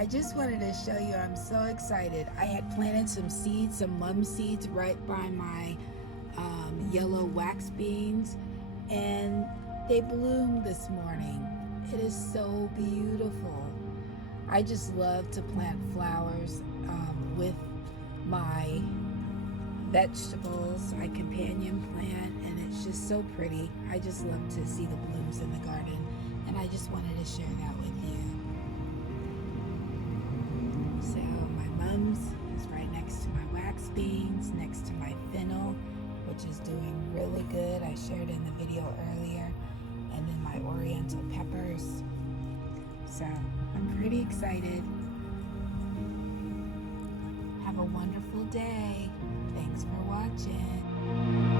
I just wanted to show you, I'm so excited. I had planted some seeds, some MUMS seeds right by my yellow wax beans, and they bloomed this morning. It is so beautiful. I just love to plant flowers with my vegetables. I companion plant, and it's just so pretty. I just love to see the blooms in the garden, and I just wanted to share that with you. So my MUMS is right next to my wax beans, next to my fennel, which is doing really good. I shared in the video earlier, and then my oriental peppers. So I'm pretty excited. Have a wonderful day. Thanks for watching.